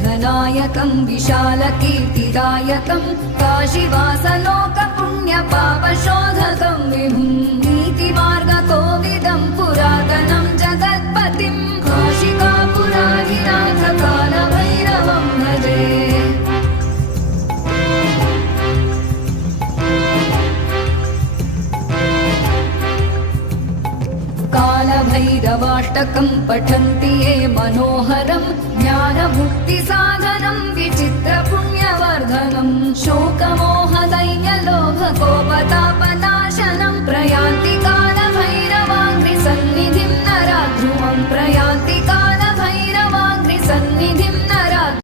विघ्ननायकं विशालकीर्तिदायकं काशीवासलोकपुण्यपापशोधकं विभुं नीतिमार्गकोविदं पुरातनं जगत्पतिं काशिकापुराधिनाथ कालभैरवं भजे। कालभैरवाष्टकं पठन्ति ये मनोहरं